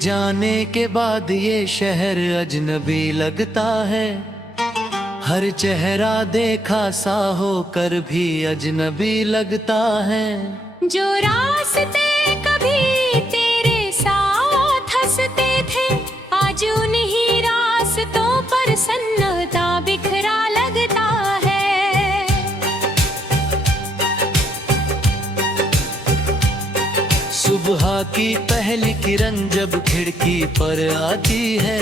जाने के बाद ये शहर अजनबी लगता है। हर चेहरा देखा सा होकर भी अजनबी लगता है। जो रास्ते कभी तेरे साथ हंसते थे, आज उन्हीं रास्तों पर सन्नाटा बिखरा लगता है। सुबह की पहली किरण जब खिड़की पर आती है,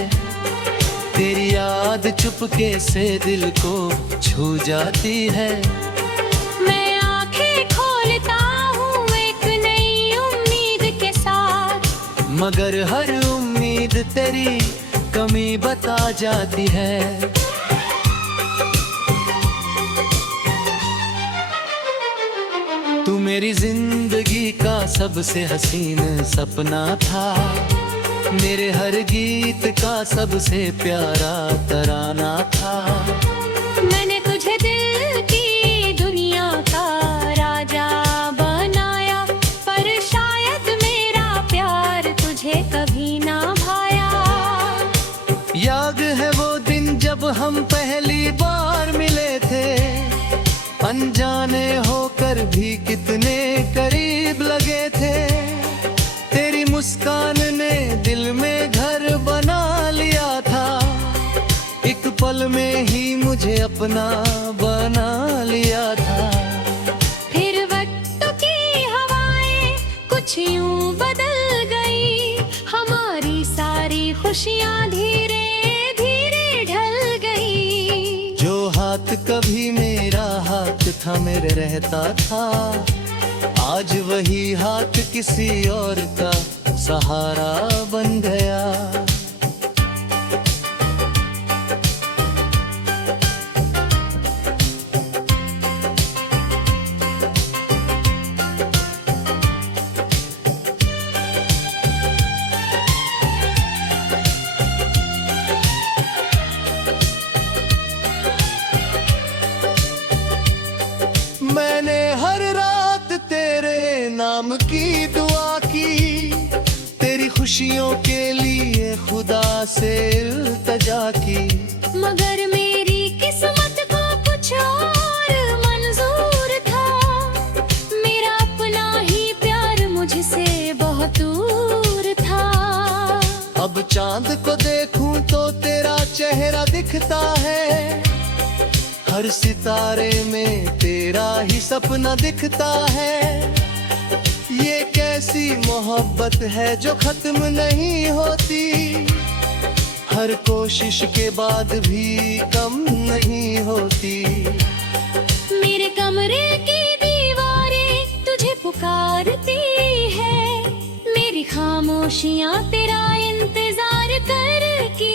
तेरी याद चुपके से दिल को छू जाती है। मैं आंखें खोलता हूँ एक नई उम्मीद के साथ, मगर हर उम्मीद तेरी कमी बता जाती है। तू मेरी जिंदगी का सबसे हसीन सपना था, मेरे हर गीत का सबसे प्यारा तराना था। मैंने तुझे दिल की दुनिया का राजा बनाया, पर शायद मेरा प्यार तुझे कभी ना भाया। याद है वो दिन जब हम पहली बार मिले थे, अनजाने होकर भी कितने करीब लगे थे। तेरी मुस्कान ने दिल में घर बना लिया था, एक पल में ही मुझे अपना बना लिया था। फिर वक्त की हवाएं कुछ यूं बदल गई, हमारी सारी खुशियां धीरे धीरे ढल गई। जो हाथ कभी मेरा हाथ थामे रहता था, आज वही हाथ किसी और का सहारा बन गया। मैंने हर रात तेरे नाम की दुआ की, तेरी खुशियों के लिए खुदा से इल्तिजा की। मगर मेरी किस्मत को कुछ और मंजूर था, मेरा अपना ही प्यार मुझसे बहुत दूर था। अब चांद को देखूं तो तेरा चेहरा दिखता है, हर सितारे में तेरा ही सपना दिखता है। ये कैसी मोहब्बत है जो खत्म नहीं होती, हर कोशिश के बाद भी कम नहीं होती। मेरे कमरे की दीवारें तुझे पुकारती है, मेरी खामोशियां तेरा इंतजार करती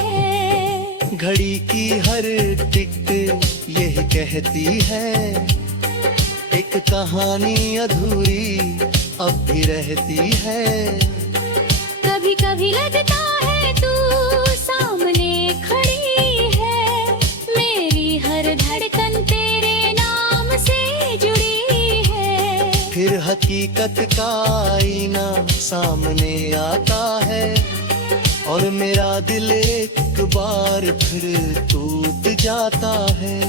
है। घड़ी की हर टिक यही कहती है, एक कहानी अधूरी अब भी रहती है। कभी कभी लगता है तू सामने खड़ी है, मेरी हर धड़कन तेरे नाम से जुड़ी है। फिर हकीकत का आईना सामने आता है, और मेरा दिल एक बार फिर टूट जाता है।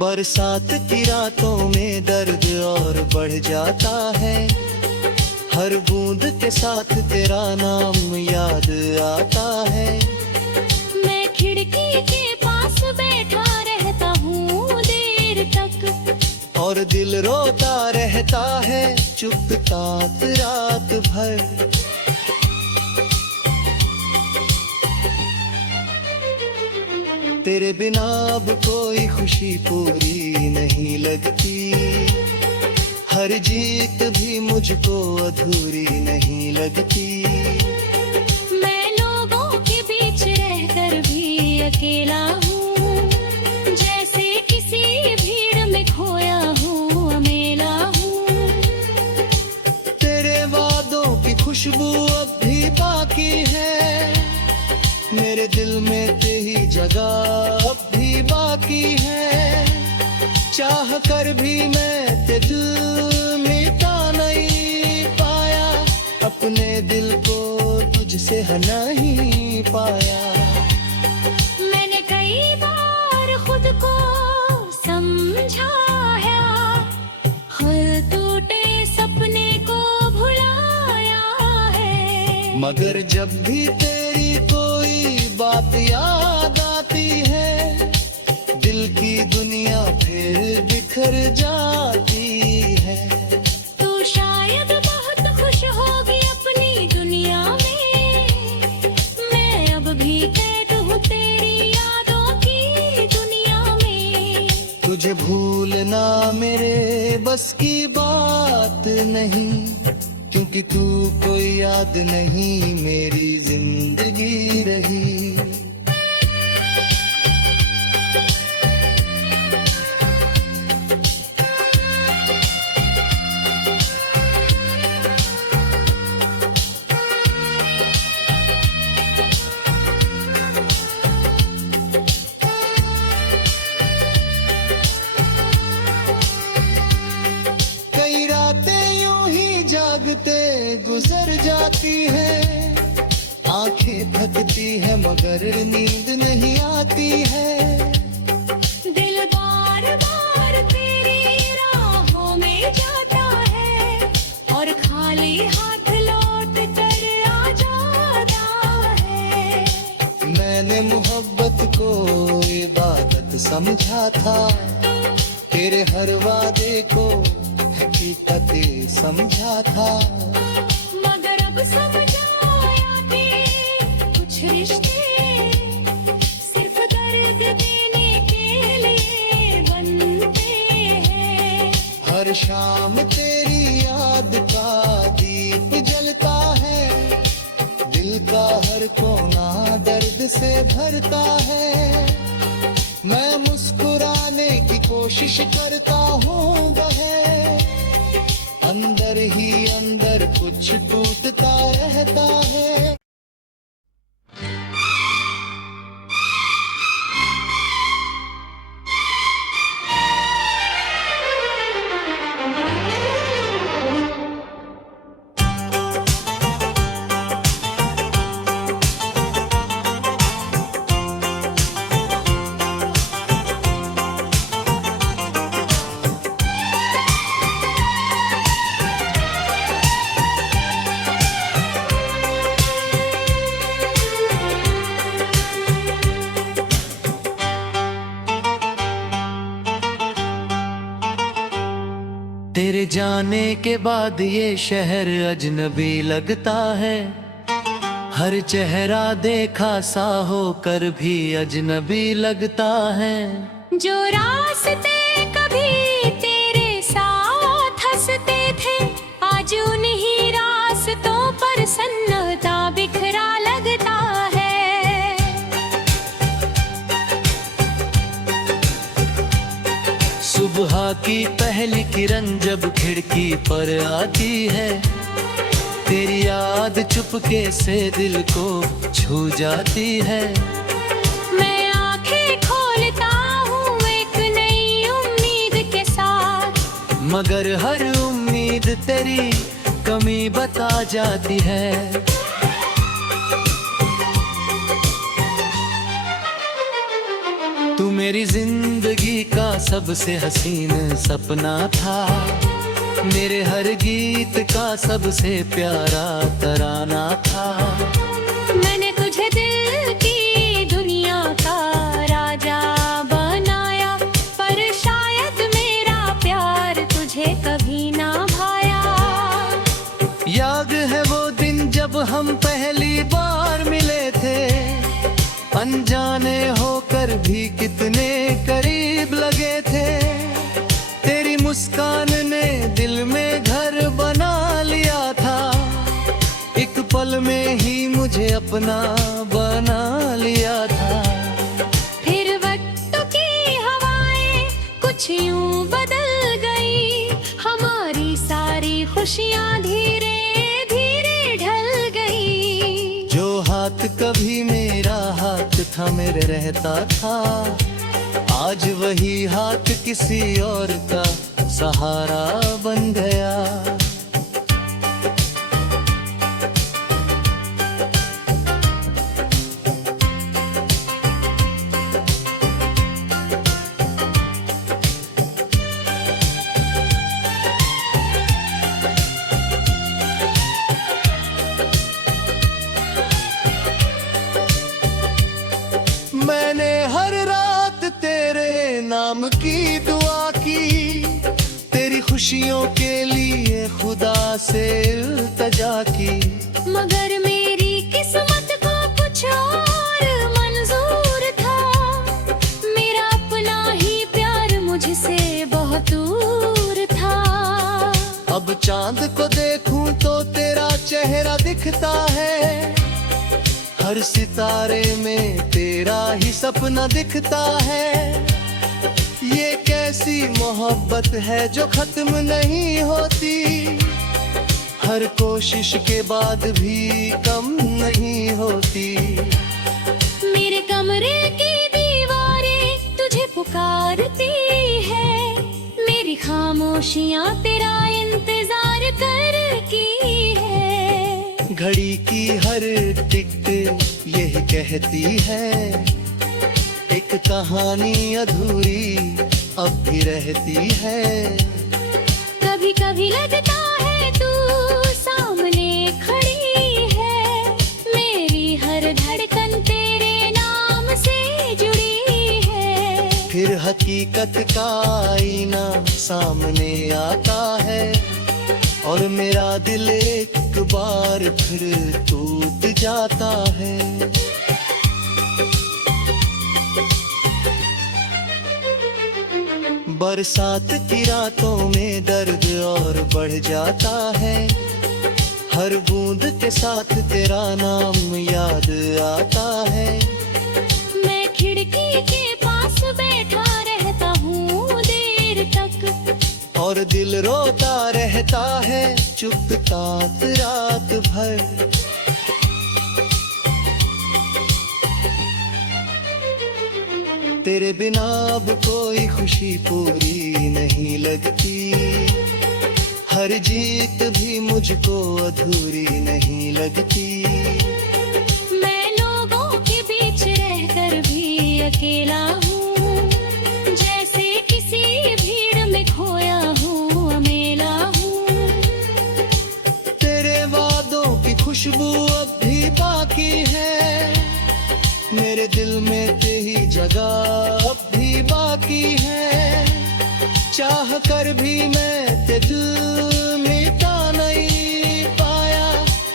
बरसात की रातों में दर्द और बढ़ जाता है, हर बूंद के साथ तेरा नाम याद आता है। मैं खिड़की के पास बैठा रहता हूँ देर तक, और दिल रोता रहता है चुपचाप रात भर। तेरे बिना अब कोई खुशी पूरी नहीं लगती, हर जीत भी मुझको अधूरी नहीं लगती। मैं लोगों के बीच रहकर भी अकेला हूँ, जैसे किसी भीड़ में खोया हूँ, अकेला हूँ। तेरे वादों की खुशबू अब भी बाकी है, मेरे दिल में तेरी जगह अब भी बाकी है। चाह कर भी मैं ते दिल मिटा नहीं पाया, अपने दिल को तुझसे नहीं पाया। मैंने कई बार खुद को समझाया, खुद टूटे सपने को भुलाया है। मगर जब भी तेरी कोई बात याद आती है, दिल की दुनिया फिर बिखर जाती है। तू शायद बहुत खुश होगी अपनी दुनिया में, मैं अब भी कैद हूँ तेरी यादों की दुनिया में। तुझे भूलना मेरे बस की बात नहीं, क्योंकि तू कोई याद नहीं मेरी जिंदगी रही। कई रातें यूं ही जागते गुजर जाती है, आंखें थकती है मगर नींद नहीं आती है। दिल बार बार तेरी राहों में जाता है, और खाली हाथ लौट कर आ जाता है। मैंने मोहब्बत को इबादत समझा था, तेरे हर वादे को हकीकत समझा था। मगर अब समझ आया कि कुछ रिश्ते सिर्फ दर्द देने के लिए बनते हैं। हर शाम तेरी याद का दीप जलता है, दिल का हर कोना दर्द से भरता है। मैं मुस्कुराने की कोशिश करता हूँ बहन, अंदर ही अंदर कुछ टूटता रहता है। तेरे जाने के बाद ये शहर अजनबी लगता है, हर चेहरा देखा सा होकर भी अजनबी लगता है। जो रास्ते कभी तेरे साथ हंसते थे, आज उन्हीं रास्तों पर सन्नाटा बिखरा लगता है। सुबह की पहली किरण जब खिड़की पर आती है, तेरी याद चुपके से दिल को छू जाती है। मैं आंखें खोलता हूँ एक नई उम्मीद के साथ, मगर हर उम्मीद तेरी कमी बता जाती है। तू मेरी जिंदगी का सबसे हसीन सपना था, मेरे हर गीत का सबसे प्यारा तराना था। मैंने तुझे दिल की दुनिया का राजा बनाया, पर शायद मेरा प्यार तुझे कभी ना भाया। याद है वो दिन जब हम पहली बार मिले थे, अनजाने होकर भी कितने करीब लगे थे। तेरी मुस्कान ने दिल में घर बना लिया था, एक पल में ही मुझे अपना बना लिया था। फिर वक्त की हवाएं कुछ यूं बदल गई, हमारी सारी खुशियां धीरे धीरे ढल गई। जो हाथ कभी मेरा हाथ था मेरे रहता था, आज वही हाथ किसी और का सहारा बन गया। मैंने हर रात तेरे नाम की दुआ की, तेरी खुशियों के लिए खुदा से इल्तिजा की। मगर मेरी किस्मत को कुछ और मंजूर था, मेरा अपना ही प्यार मुझसे बहुत दूर था। अब चांद को देखूं तो तेरा चेहरा दिखता है, हर सितारे में तेरा ही सपना दिखता है। ये कैसी मोहब्बत है जो खत्म नहीं होती, हर कोशिश के बाद भी कम नहीं होती। मेरे कमरे की दीवारें तुझे पुकारती है, मेरी खामोशियां तेरा इंतजार करती है। घड़ी की हर टिक यही कहती है, एक कहानी अधूरी अब भी रहती है। कभी कभी लगता है तू सामने खड़ी है, मेरी हर धड़कन तेरे नाम से जुड़ी है। फिर हकीकत का आईना सामने आता है, और मेरा दिल एक बार फिर टूट जाता है। बरसात की रातों में दर्द और बढ़ जाता है, हर बूंद के साथ तेरा नाम याद आता है। मैं खिड़की के पास बैठा रहता हूँ देर तक, और दिल रोता रहता है चुपचाप रात भर। तेरे बिना अब कोई खुशी पूरी नहीं लगती, हर जीत भी मुझको अधूरी नहीं लगती। मैं लोगों के बीच रहकर भी अकेला हूँ, जैसे किसी भीड़ में खोया हूँ, अमेला हूँ। तेरे वादों की खुशबू अब भी बाकी है, मेरे दिल में तेरी जगह अब भी बाकी है। चाह कर भी मैं ते दिल मिटा नहीं पाया,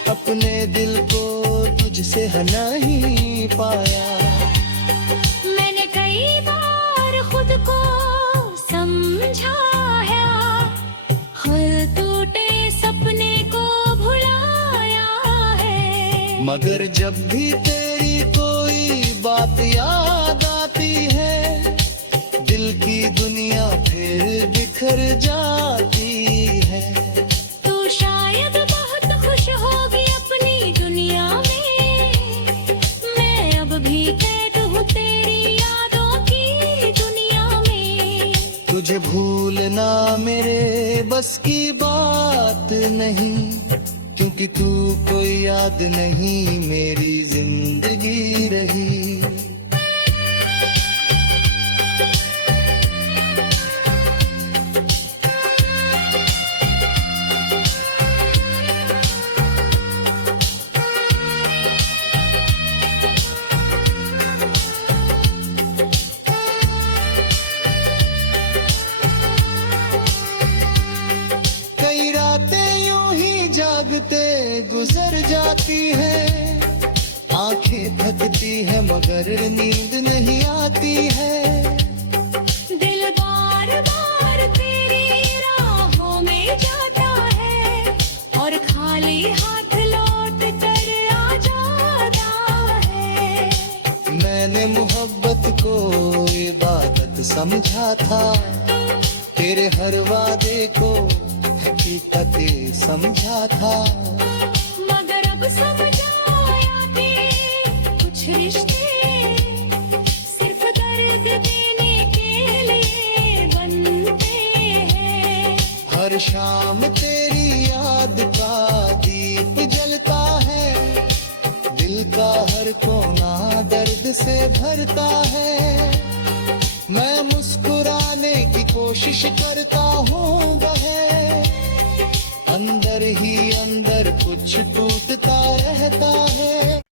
अपने दिल को तुझसे नहीं पाया। मैंने कई बार खुद को समझाया, खुद टूटे सपने को भुलाया है। मगर जब भी तेरी कोई बात याद आती है, दिल की दुनिया फिर बिखर जाती है। तू शायद बहुत खुश होगी अपनी दुनिया में, मैं अब भी कैद हूँ तेरी यादों की दुनिया में। तुझे भूलना मेरे बस की बात नहीं, क्योंकि तू कोई याद नहीं मेरी जिंदगी रही। कई रातें यूं ही जागते गुजर जाती है, आंखें थकती है मगर नींद नहीं आती है। दिल बार बार तेरी राहों में जाता है, और खाली हाथ लौट कर आ जाता है। मैंने मोहब्बत को इबादत समझा था, तेरे हर वादे को हकीकत समझा था। मगर अब समझ आया कि कुछ रिश्ते सिर्फ दर्द देने के हर शाम तेरी याद का दीप जलता है, दिल का हर कोना दर्द से भरता है। मैं मुस्कुराने की कोशिश करता हूँ बहन, अंदर ही अंदर कुछ टूटता रहता है।